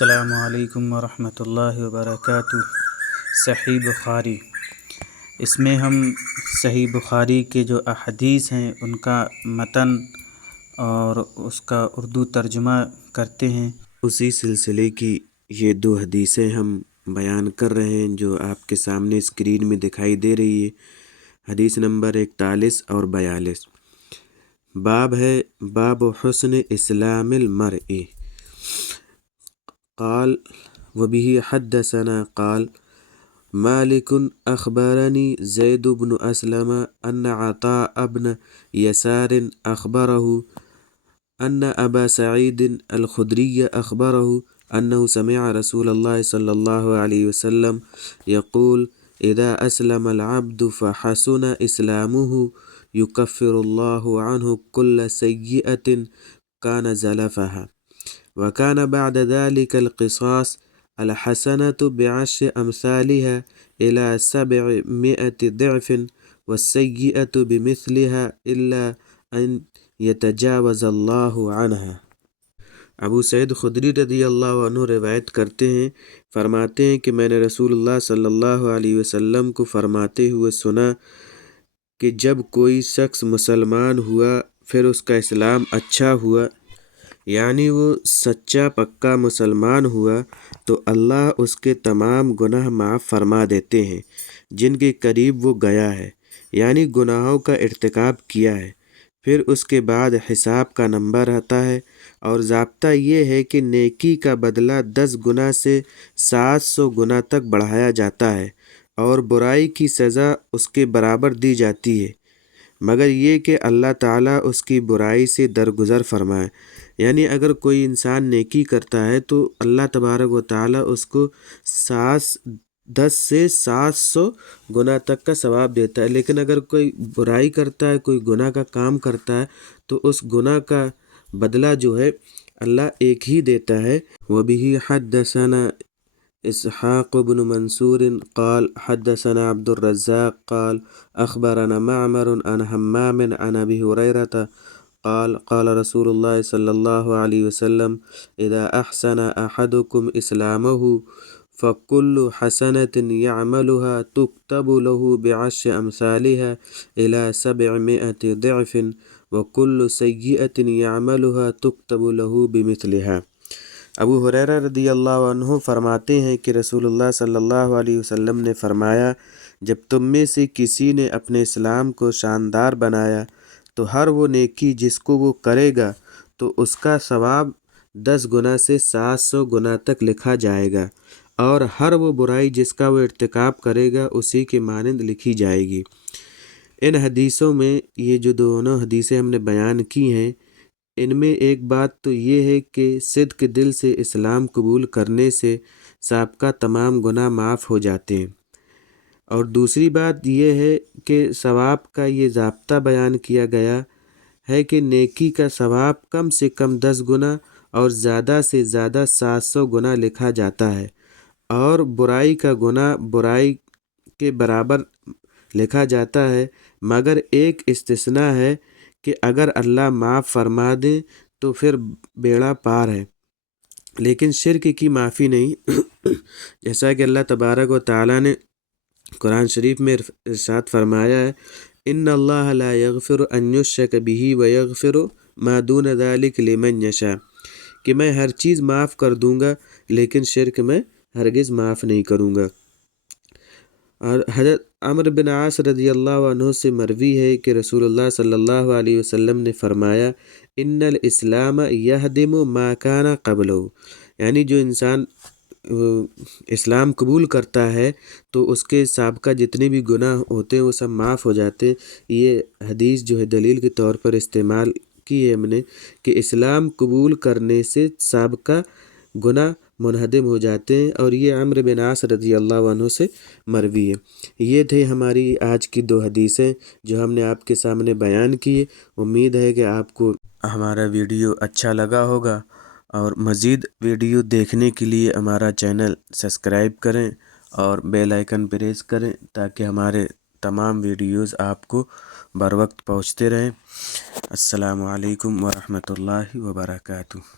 السلام علیکم ورحمۃ اللہ وبرکاتہ۔ صحیح بخاری، اس میں ہم صحیح بخاری کے جو احادیث ہیں ان کا متن اور اس کا اردو ترجمہ کرتے ہیں۔ اسی سلسلے کی یہ دو حدیثیں ہم بیان کر رہے ہیں جو آپ کے سامنے اسکرین میں دکھائی دے رہی ہے۔ حدیث نمبر 41 اور 42 باب ہے باب حسن اسلام المرء۔ قال وبه حدثنا قال مالك أخبرني زيد بن أسلم أن عطاء بن يسار أخبره أن أبا سعيد الخدري أخبره أنه سمع رسول الله صلى الله عليه وسلم يقول إذا أسلم العبد فحسن إسلامه يكفر الله عنه كل سيئة كان زلفها وكان بعد ذلك القصاص الحسنة بعشر أمثالها إلى 700 ضعف والسيئة بمثلها إلا أن يتجاوز الله عنها۔ ابو سعید خدری رضی اللہ عنہ روایت کرتے ہیں، فرماتے ہیں کہ میں نے رسول اللہ صلی اللہ علیہ وسلم کو فرماتے ہوئے سنا کہ جب کوئی شخص مسلمان ہوا پھر اس کا اسلام اچھا ہوا، یعنی وہ سچا پکا مسلمان ہوا، تو اللہ اس کے تمام گناہ معاف فرما دیتے ہیں جن کے قریب وہ گیا ہے، یعنی گناہوں کا ارتکاب کیا ہے۔ پھر اس کے بعد حساب کا نمبر آتا ہے اور ضابطہ یہ ہے کہ نیکی کا بدلہ 10 گنا سے 700 گنا تک بڑھایا جاتا ہے اور برائی کی سزا اس کے برابر دی جاتی ہے، مگر یہ کہ اللہ تعالیٰ اس کی برائی سے درگزر فرمائے۔ یعنی اگر کوئی انسان نیکی کرتا ہے تو اللہ تبارک و تعالیٰ اس کو 10 سے 700 گنا تک کا ثواب دیتا ہے، لیکن اگر کوئی برائی کرتا ہے، کوئی گناہ کا کام کرتا ہے تو اس گناہ کا بدلہ جو ہے اللہ ایک ہی دیتا ہے۔ وَبِهِ حَدَّثَنَا اسحاق بن منصور قال حدثنا عبد الرزاق قال اخبرنا معمر عن حمام عن ابي هريره قال قال رسول الله صلى الله عليه وسلم اذا احسن احدكم اسلامه فكل حسنة يعملها تكتب له بعشر امثالها الى 700 ضعف وكل سيئة يعملها تكتب له بمثلها۔ ابو ہریرہ رضی اللہ عنہ فرماتے ہیں کہ رسول اللہ صلی اللہ علیہ وسلم نے فرمایا، جب تم میں سے کسی نے اپنے اسلام کو شاندار بنایا تو ہر وہ نیکی جس کو وہ کرے گا تو اس کا ثواب 10 گنا سے 700 گنا تک لکھا جائے گا، اور ہر وہ برائی جس کا وہ ارتکاب کرے گا اسی کے مانند لکھی جائے گی۔ ان حدیثوں میں یہ جو دونوں حدیثیں ہم نے بیان کی ہیں، ان میں ایک بات تو یہ ہے کہ صدق دل سے اسلام قبول کرنے سے سابقہ تمام گناہ معاف ہو جاتے ہیں، اور دوسری بات یہ ہے کہ ثواب کا یہ ضابطہ بیان کیا گیا ہے کہ نیکی کا ثواب کم سے کم 10 گنا اور زیادہ سے زیادہ 700 گنا لکھا جاتا ہے، اور برائی کا گناہ برائی کے برابر لکھا جاتا ہے، مگر ایک استثناء ہے کہ اگر اللہ معاف فرما دے تو پھر بیڑا پار ہے، لیکن شرک کی معافی نہیں۔ جیسا کہ اللہ تبارک و تعالیٰ نے قرآن شریف میں ارشاد فرمایا ہے، ان اللہ لا یغفر ان یشرک بہ ویغفر ما دون ذلک لمن یشاء، کہ میں ہر چیز معاف کر دوں گا لیکن شرک میں ہرگز معاف نہیں کروں گا۔ اور حضرت عمرو بن عاص رضی اللہ عنہ سے مروی ہے کہ رسول اللہ صلی اللہ علیہ وسلم نے فرمایا، ان الاسلام یہدم ما کان قبلہ، یعنی جو انسان اسلام قبول کرتا ہے تو اس کے سابقہ جتنے بھی گناہ ہوتے ہیں وہ سب معاف ہو جاتے ہیں۔ یہ حدیث جو ہے دلیل کے طور پر استعمال کی ہے ہم نے کہ اسلام قبول کرنے سے سابقہ گناہ منہدم ہو جاتے ہیں، اور یہ عمرو بن عاص رضی اللہ عنہ سے مروی ہے۔ یہ تھے ہماری آج کی 2 حدیثیں جو ہم نے آپ کے سامنے بیان کی۔ امید ہے کہ آپ کو ہمارا ویڈیو اچھا لگا ہوگا، اور مزید ویڈیو دیکھنے کے لیے ہمارا چینل سبسکرائب کریں اور بیل آئیکن پریس کریں تاکہ ہمارے تمام ویڈیوز آپ کو بر وقت پہنچتے رہیں۔ السلام علیکم ورحمۃ اللہ وبرکاتہ۔